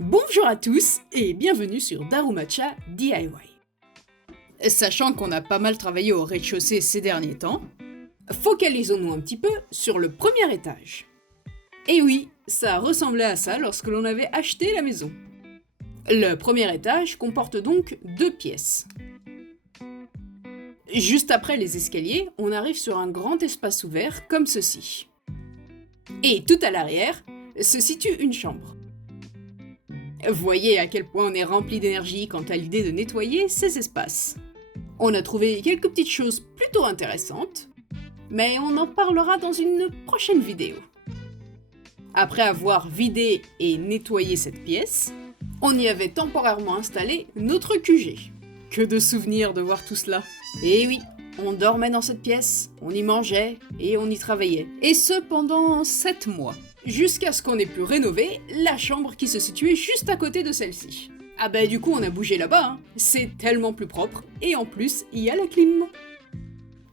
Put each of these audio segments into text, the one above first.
Bonjour à tous et bienvenue sur Darumacha DIY. Sachant qu'on a pas mal travaillé au rez-de-chaussée ces derniers temps, focalisons-nous un petit peu sur le premier étage. Et oui, ça ressemblait à ça lorsque l'on avait acheté la maison. Le premier étage comporte donc 2 pièces. Juste après les escaliers, on arrive sur un grand espace ouvert comme ceci. Et tout à l'arrière se situe une chambre. Voyez à quel point on est rempli d'énergie quant à l'idée de nettoyer ces espaces. On a trouvé quelques petites choses plutôt intéressantes, mais on en parlera dans une prochaine vidéo. Après avoir vidé et nettoyé cette pièce, on y avait temporairement installé notre QG. Que de souvenirs de voir tout cela. Et oui, on dormait dans cette pièce, on y mangeait et on y travaillait. Et ce pendant 7 mois. Jusqu'à ce qu'on ait pu rénover la chambre qui se situait juste à côté de celle-ci. Ah bah du coup on a bougé là-bas, hein. C'est tellement plus propre, et en plus il y a la clim.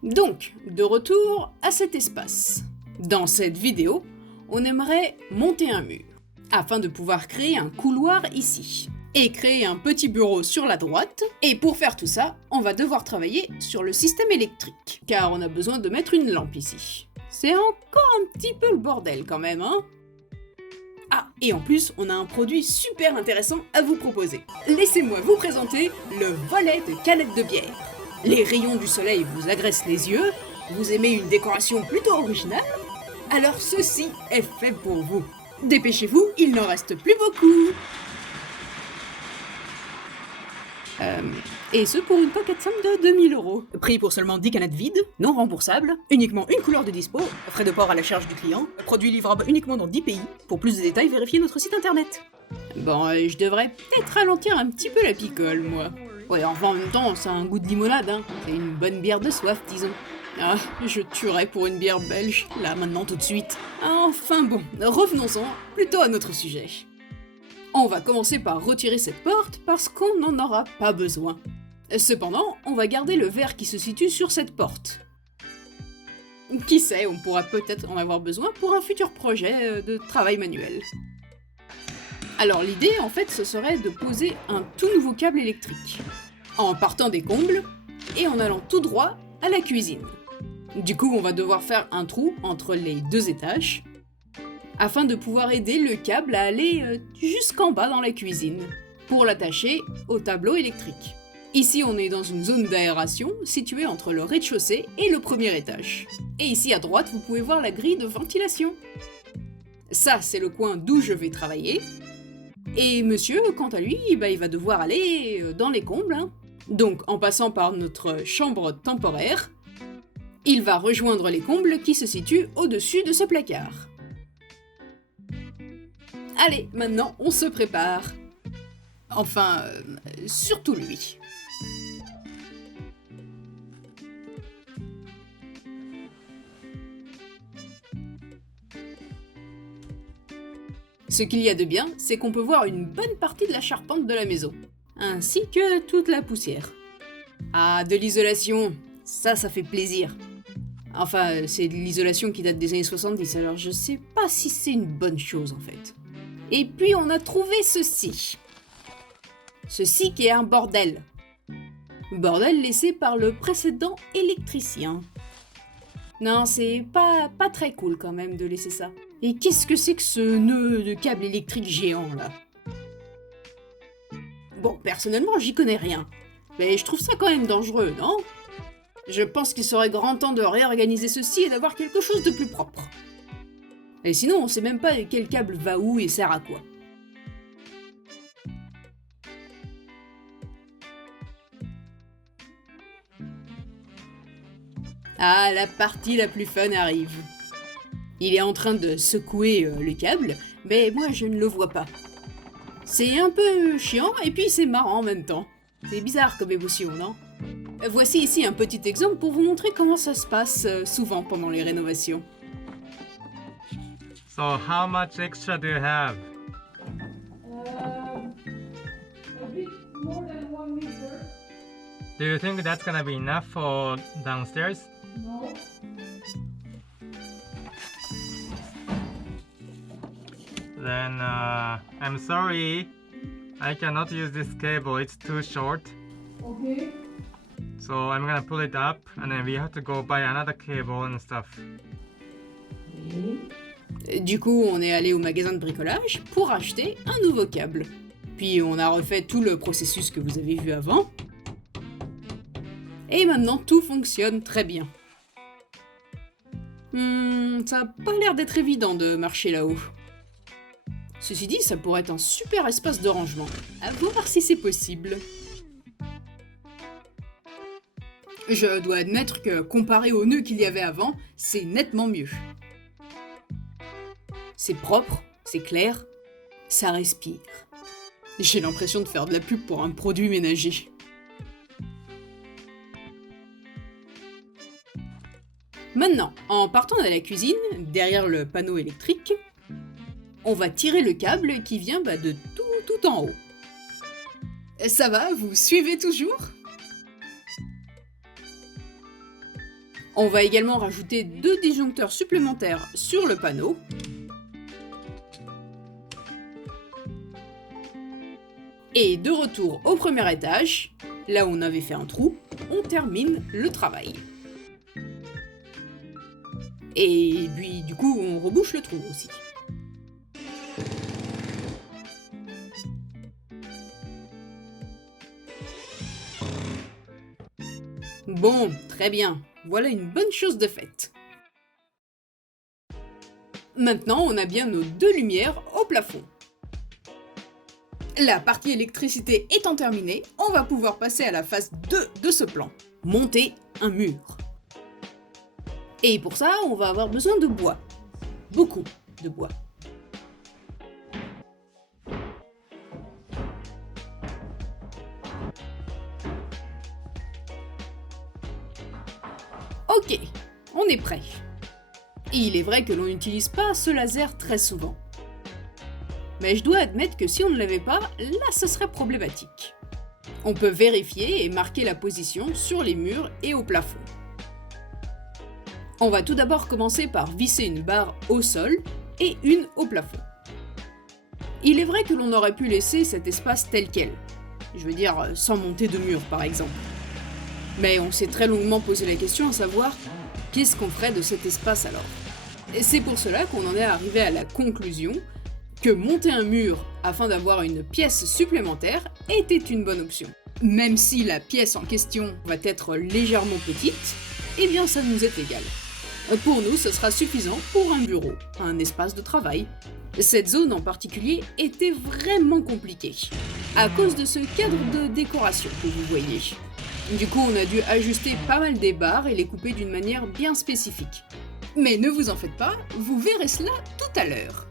Donc, de retour à cet espace. Dans cette vidéo, on aimerait monter un mur, afin de pouvoir créer un couloir ici, et créer un petit bureau sur la droite, et pour faire tout ça, on va devoir travailler sur le système électrique, car on a besoin de mettre une lampe ici. C'est encore un petit peu le bordel quand même, hein? Ah, et en plus, on a un produit super intéressant à vous proposer. Laissez-moi vous présenter le volet de canettes de bière. Les rayons du soleil vous agressent les yeux, vous aimez une décoration plutôt originale? Alors ceci est fait pour vous. Dépêchez-vous, il n'en reste plus beaucoup. Et ce pour une pocket somme de 2000 €. Prix pour seulement 10 canettes vides, non remboursables, uniquement une couleur de dispo, frais de port à la charge du client, produit livrable uniquement dans 10 pays. Pour plus de détails, vérifiez notre site internet. Bon, je devrais peut-être ralentir un petit peu la picole, moi. Ouais, enfin en même temps, ça a un goût de limonade, hein. C'est une bonne bière de soif, disons. Ah, je tuerais pour une bière belge, là, maintenant, tout de suite. Enfin bon, revenons-en plutôt à notre sujet. On va commencer par retirer cette porte parce qu'on n'en aura pas besoin. Cependant, on va garder le verre qui se situe sur cette porte. Qui sait, on pourra peut-être en avoir besoin pour un futur projet de travail manuel. Alors l'idée, en fait, ce serait de poser un tout nouveau câble électrique, en partant des combles et en allant tout droit à la cuisine. Du coup, on va devoir faire un trou entre les 2 étages, afin de pouvoir aider le câble à aller jusqu'en bas dans la cuisine, pour l'attacher au tableau électrique. Ici, on est dans une zone d'aération située entre le rez-de-chaussée et le premier étage. Et ici à droite, vous pouvez voir la grille de ventilation. Ça, c'est le coin d'où je vais travailler. Et monsieur, quant à lui, il va devoir aller dans les combles. Hein. Donc, en passant par notre chambre temporaire, il va rejoindre les combles qui se situent au-dessus de ce placard. Allez, maintenant, on se prépare. Enfin, surtout lui. Ce qu'il y a de bien, c'est qu'on peut voir une bonne partie de la charpente de la maison, ainsi que toute la poussière. Ah, de l'isolation, ça fait plaisir. Enfin, c'est de l'isolation qui date des années 70, alors je sais pas si c'est une bonne chose en fait. Et puis on a trouvé ceci. Ceci qui est un bordel. Bordel laissé par le précédent électricien. Non, c'est pas très cool quand même de laisser ça. Et qu'est-ce que c'est que ce nœud de câble électrique géant là? Bon, personnellement, j'y connais rien. Mais je trouve ça quand même dangereux, non? Je pense qu'il serait grand temps de réorganiser ceci et d'avoir quelque chose de plus propre. Et sinon, on sait même pas quel câble va où et sert à quoi. Ah, la partie la plus fun arrive. Il est en train de secouer le câble, mais moi je ne le vois pas. C'est un peu chiant et puis c'est marrant en même temps. C'est bizarre comme émotion, non? Voici ici un petit exemple pour vous montrer comment ça se passe souvent pendant les rénovations. So how much extra do you have? A bit more than 1 meter. Do you think that's gonna be enough for downstairs? No. Then I'm sorry, I cannot use this cable, it's too short. Okay. So I'm gonna pull it up and then we have to go buy another cable and stuff. Du coup, on est allé au magasin de bricolage pour acheter un nouveau câble. Puis on a refait tout le processus que vous avez vu avant. Et maintenant, tout fonctionne très bien. Ça a pas l'air d'être évident de marcher là-haut. Ceci dit, ça pourrait être un super espace de rangement. À voir si c'est possible. Je dois admettre que, comparé aux nœuds qu'il y avait avant, c'est nettement mieux. C'est propre, c'est clair, ça respire. J'ai l'impression de faire de la pub pour un produit ménager. Maintenant, en partant de la cuisine, derrière le panneau électrique, on va tirer le câble qui vient de tout en haut. Ça va, vous suivez toujours ? On va également rajouter 2 disjoncteurs supplémentaires sur le panneau. Et de retour au premier étage, là où on avait fait un trou, on termine le travail. Et puis du coup, on rebouche le trou aussi. Bon, très bien. Voilà une bonne chose de faite. Maintenant, on a bien nos 2 lumières au plafond. La partie électricité étant terminée, on va pouvoir passer à la phase 2 de ce plan. Monter un mur. Et pour ça, on va avoir besoin de bois. Beaucoup de bois. Ok, on est prêt. Et il est vrai que l'on n'utilise pas ce laser très souvent. Mais je dois admettre que si on ne l'avait pas, là ce serait problématique. On peut vérifier et marquer la position sur les murs et au plafond. On va tout d'abord commencer par visser une barre au sol et une au plafond. Il est vrai que l'on aurait pu laisser cet espace tel quel. Je veux dire, sans monter de mur par exemple. Mais on s'est très longuement posé la question à savoir qu'est-ce qu'on ferait de cet espace alors. Et c'est pour cela qu'on en est arrivé à la conclusion que monter un mur afin d'avoir une pièce supplémentaire était une bonne option. Même si la pièce en question va être légèrement petite, eh bien ça nous est égal. Pour nous, ce sera suffisant pour un bureau, un espace de travail. Cette zone en particulier était vraiment compliquée, à cause de ce cadre de décoration que vous voyez. Du coup, on a dû ajuster pas mal des barres et les couper d'une manière bien spécifique. Mais ne vous en faites pas, vous verrez cela tout à l'heure.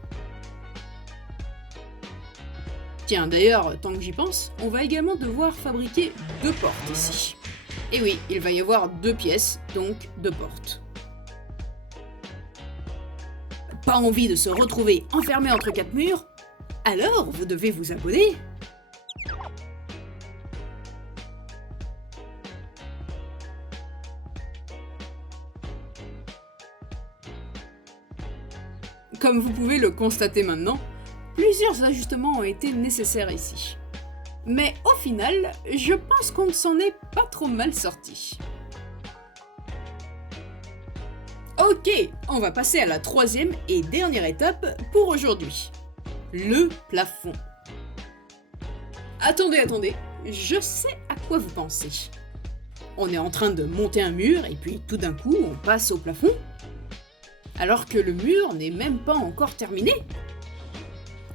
Tiens, d'ailleurs, tant que j'y pense, on va également devoir fabriquer 2 portes ici. Et oui, il va y avoir 2 pièces, donc 2 portes. Pas envie de se retrouver enfermé entre 4 murs? Alors, vous devez vous abonner. Comme vous pouvez le constater maintenant, plusieurs ajustements ont été nécessaires ici. Mais au final, je pense qu'on ne s'en est pas trop mal sorti. Ok, on va passer à la 3e et dernière étape pour aujourd'hui. Le plafond. Attendez, je sais à quoi vous pensez. On est en train de monter un mur et puis tout d'un coup on passe au plafond, alors que le mur n'est même pas encore terminé.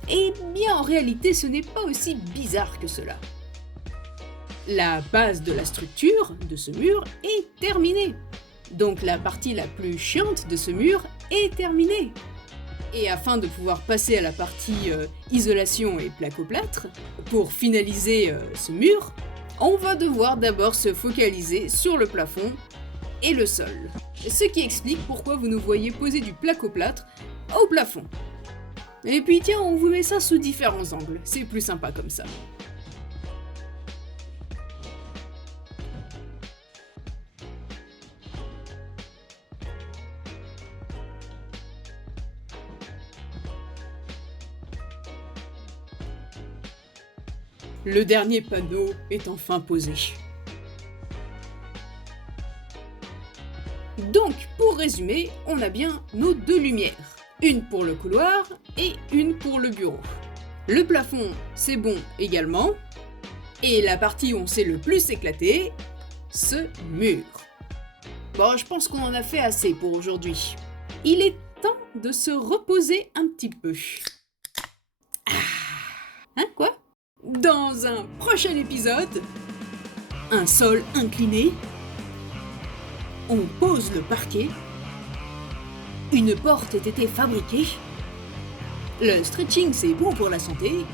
Eh bien en réalité ce n'est pas aussi bizarre que cela. La base de la structure de ce mur est terminée. Donc la partie la plus chiante de ce mur est terminée. Et afin de pouvoir passer à la partie isolation et placo-plâtre, pour finaliser ce mur, on va devoir d'abord se focaliser sur le plafond et le sol. Ce qui explique pourquoi vous nous voyez poser du placo-plâtre au plafond. Et puis tiens, on vous met ça sous différents angles, c'est plus sympa comme ça. Le dernier panneau est enfin posé. Donc, pour résumer, on a bien nos deux lumières. Une pour le couloir et une pour le bureau. Le plafond, c'est bon également. Et la partie où on s'est le plus éclaté, ce mur. Bon, je pense qu'on en a fait assez pour aujourd'hui. Il est temps de se reposer un petit peu. Hein, quoi? Dans un prochain épisode, un sol incliné, on pose le parquet, une porte a été fabriquée, le stretching c'est bon pour la santé.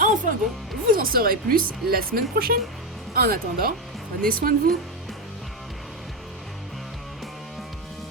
Enfin bon, vous en saurez plus la semaine prochaine. En attendant, prenez soin de vous.